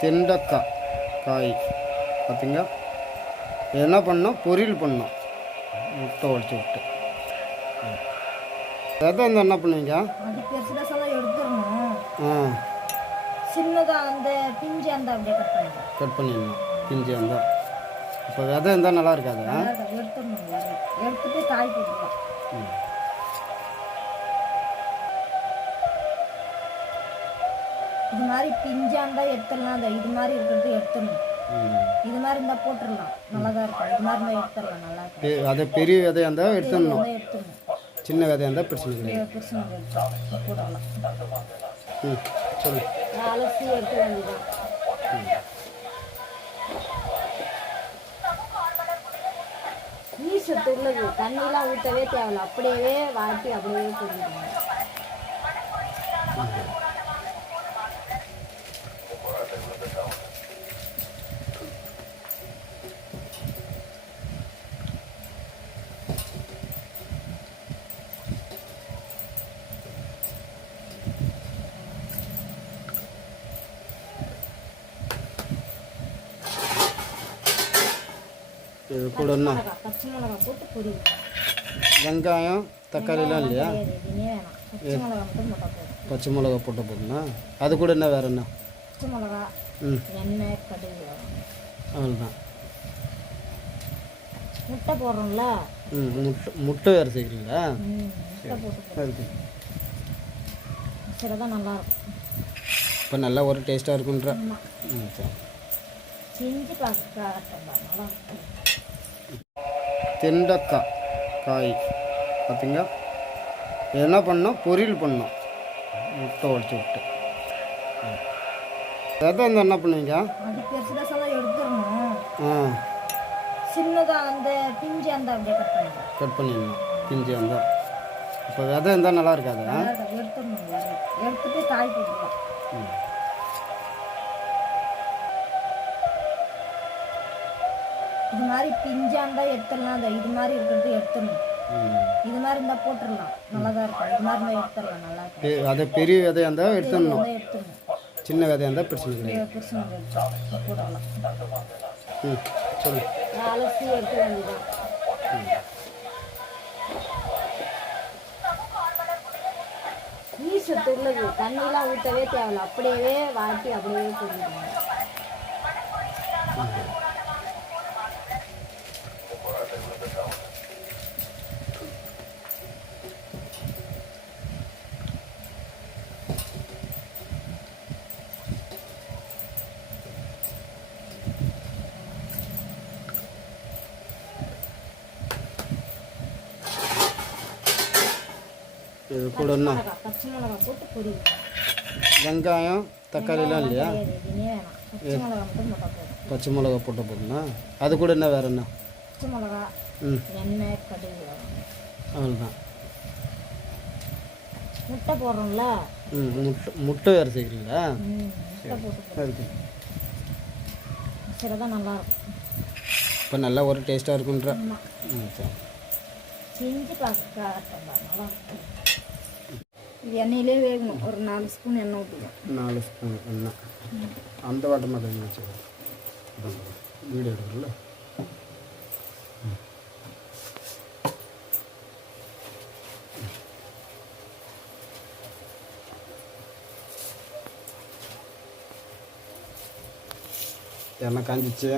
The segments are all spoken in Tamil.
திண்டக்காய் காய் பார்த்திங்க. என்ன பண்ணோம், பொரியல் பண்ணோம், முட்டை உடச்சி விட்டு. விதை வந்து என்ன பண்ணுவீங்க? அது பெருசுலாம் எடுத்துடணும். சின்னதாக அந்த பிஞ்சு அந்த அப்படியே கட் பண்ணிடணும். பிஞ்சு அந்த இப்போ விதை இருந்தால் நல்லா இருக்காது. எடுத்துடணும். எடுத்துட்டு காய் போட்டுக்கலாம். இது மாதிரி பிஞ்சா இருந்தால் எடுத்துடலாம். அந்த இது மாதிரி இருக்கிறது எடுத்துடணும். இது மாதிரி இருந்தால் போட்டுடலாம், நல்லா தான் இருக்கும். இது மாதிரி இருந்தால் எடுத்துடலாம், நல்லா இருக்கும். அதை பெரிய விதையாக இருந்தால் எடுத்துடணும். சின்ன விதையாக இருந்தால் பிரச்சனை கிடையாது. பிரச்சனை போட்டுடலாம். சொல்லு. அலசி எடுத்து வேண்டியதான். நீர் சத்து உள்ளது, தண்ணிலாம் ஊற்றவே தேவையில்ல. அப்படியே வாட்டி அப்படியே போட்டுருவாங்க. இது கூட என்ன, பச்சை மிளகா போட்டு பொடி, வெங்காயம் தக்காளிலாம் இல்லையா? பச்சை மிளகா மட்டும் போட்டால் போதும். பச்சை மிளகா போட்ட போதுண்ணா. அது கூட என்ன வேறு என்ன? பச்சை மிளகா, எண்ணெய், கடுகு, அவ்வளோதான். முட்டை போடுறோம்ல. முட்டை வேறு சேர்க்குறீங்களா? முட்டை போட்டு சரிதான், நல்லாயிருக்கும். இப்போ நல்லா ஒரு டேஸ்ட்டாக இருக்குன்ற. சரி, செஞ்சு பார்க்க நல்லா திண்டக்காய் காய் பார்த்திங்க. என்ன பண்ணோம், பொரியல் பண்ணோம், முட்டை உடச்சி விட்டு. விதை வந்து என்ன பண்ணுவீங்க? அது பெருசுலாம் எடுத்துடணும். சின்னதாக அந்த பிஞ்சு அந்த அப்படியே கட் பண்ணிடணும். பிஞ்சு அந்த இப்போ விதை இருந்தால் நல்லா இருக்காது. எடுத்துடணும். எடுத்துட்டு காய் போட்டுக்கலாம். இது மாதிரி பிஞ்சா இருந்தால் எடுத்துடலாம். அந்த இது மாதிரி இருக்கிறது எடுத்துடணும். இது மாதிரி இருந்தால் போட்டுடலாம், நல்லா தான் இருக்கும். இது மாதிரி இருந்தால் எடுத்துடலாம், நல்லா இருக்கும். அதை பெரிய விதையாக இருந்தால் எடுத்துடணும். சின்ன விதையாக இருந்தால் பிரச்சனை கிடையாது. பிரச்சனை போட்டுடலாம். சொல்லு. அலசி எடுத்து வேண்டியதான். நீர் சத்து உள்ளது, தண்ணிலாம் ஊற்றவே தேவையில்ல. அப்படியே வாட்டி அப்படியே போட்டுருவாங்க. இது கூட என்ன, பச்சை மிளகா போட்டு பொடி, வெங்காயம் தக்காளிலாம் இல்லையா? பச்சை மிளகா மட்டும் போட்டால் போதும். பச்சை மிளகா போட்ட போதுண்ணா. அது கூட என்ன வேறு என்ன? பச்சை மிளகா, எண்ணெய், கடுகு, அவ்வளோதான். முட்டை போடுறோம்ல. முட்டை வேறு சேர்க்குறீங்களா? முட்டை போட்டு சரிதான், நல்லாயிருக்கும். இப்போ நல்லா ஒரு டேஸ்ட்டாக இருக்குன்ற. சரி, செஞ்சு பார்க்க நல்லா இருக்கும். இது எண்ணெயிலே வேகணும். ஒரு 4 ஸ்பூன் எண்ணெய் ஊற்றிக்கலாம். 4 ஸ்பூன் எண்ணெய். அந்த வாட்டர் மாதிரி வச்சுக்கோங்க. வீடு எடுக்கல. எண்ணெய் காஞ்சிச்சு.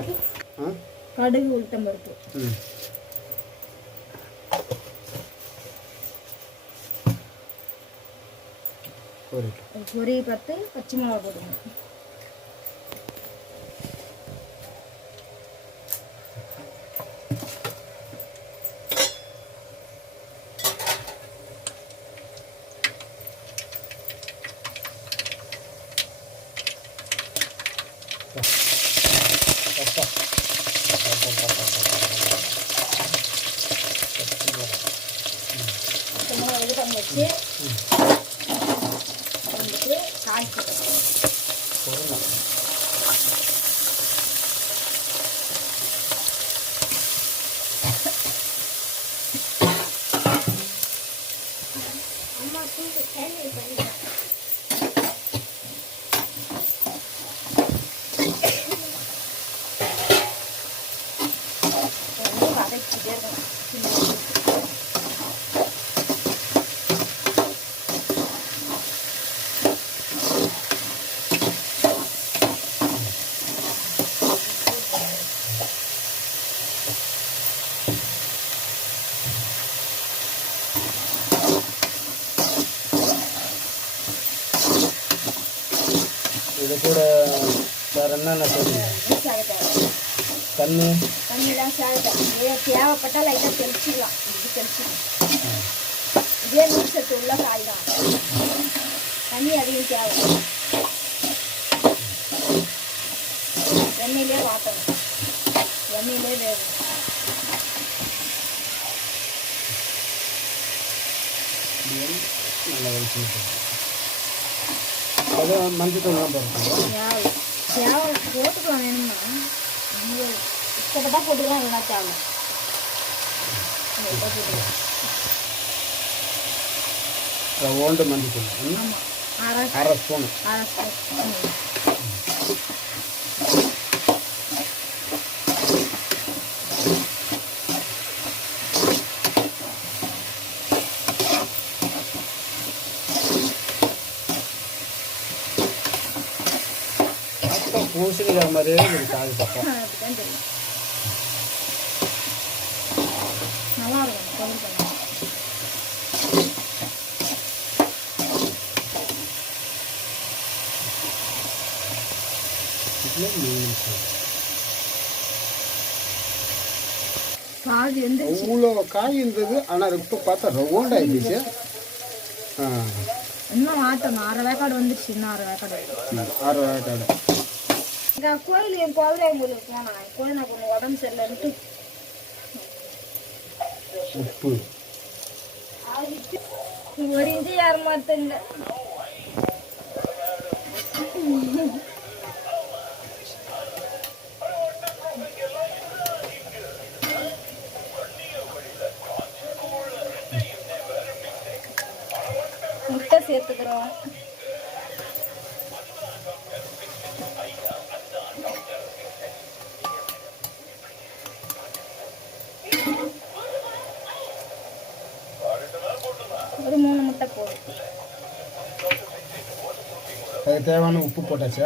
கடுகு, உளுத்தம் பருப்பு, பொரி பார்த்து பச்சை மிளகா போடுங்க. இது பண்ணிச்சு வந்துட்டு காய்ச்சி அம்மா தூக்கு தேவை பண்ணி கூட வேறு என்னென்ன செய்வீங்க? சேக தேவை. தண்ணி தண்ணிலாம் சேக தேவை. தேவைப்பட்டால் லைட்டாக தெளிச்சிக்கலாம். இது தெளிச்சிக்கலாம். இதே நீர் சத்து உள்ள காய் தான். தண்ணி அதிகம் தேவை. எண்ணெயிலே வாட்டணும். எண்ணெயிலே வேகும். நல்லா வச்சு அது மஞ்சள் தூள்லாம் போட்டுருக்கோம். தேவை போட்டுக்கலாம் வேணும்னா நீங்கள் இஷ்டப்பட்டா போட்டுக்கலாம், இல்லைனா தேவை போட்டுக்கலாம். ஓல்டு மஞ்சள் தூள் ஆமாம், அரை ஸ்பூன். பூசணிக்காய் மாதிரியே ஒரு காய் பக்கம். அப்படிதான் தெரியும். நல்லா இருக்கும். கொஞ்சம் காய் எந்திரிச்சு அவ்வளோ காய் இருந்தது. ஆனால் இப்போ பார்த்தா ரவுண்ட் ஆகிடுச்சு. இன்னும் ஆட்டணும். 6 வேக்காடு வந்துடுச்சு. இன்னும் 6 வேக்காடு. 6 வேக்காடு. எங்கள் கோயில் என் குலதெய்வங்களுக்கு போனேன். கோயில் கொஞ்சம் உடம்பு சரியில்லைன்ட்டு உப்பு ஒரு இஞ்சி யார் மாத்தங்க. முட்டை சேர்த்துக்கிறோம். ஒரு 3 முட்டை போதும். அதுக்கு தேவையான உப்பு போட்டாச்சு.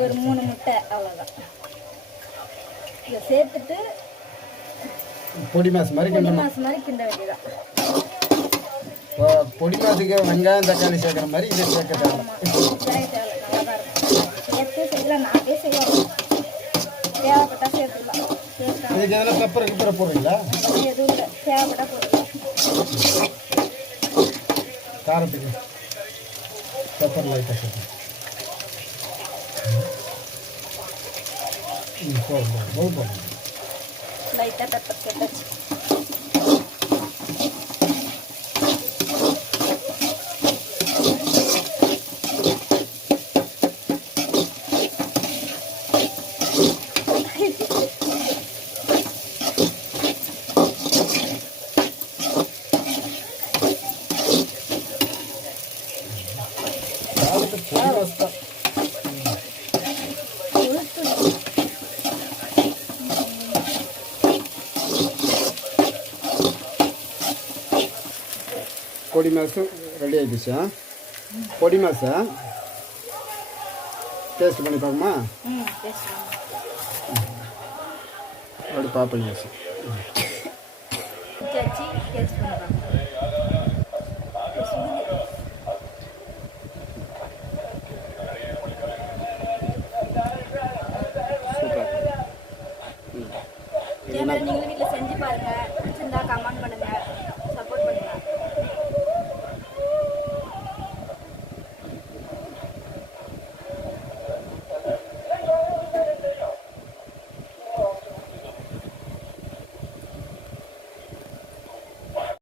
ஒரு 3 முட்டை அவ்வளோதான். இதை சேர்த்துட்டு பொடி மாசு மாதிரி கிண்ட வேண்டியதான். பொடி மாசுக்கு வெங்காயம் தக்காளி சேர்க்குற மாதிரி இதை சேர்க்க தேவை. நல்லா தான் இருக்கும். சேர்த்து செய்யலாம். நானே செய்யலாம். தேவைப்பட்டா சேர்த்துக்கலாம். இதுக்கு எதெல்லாம் பெப்பரை போடுறீங்களா? எதுவும் இல்லை. தேவைப்பட்டா போடலாம். காரத்துக்கு பெப்பர் லைட்டாக சேர்த்து போதும். லைட்டாக பெப்பர் சேர்த்தாச்சு. பொடி மாசு ரெடி ஆகிடுச்சா? பொடி மாசா டேஸ்ட் பண்ணி பார்க்குமா? அப்படி பார்ப்பேன். டேஸ்ட் பண்ணி பார்க்கலாம்.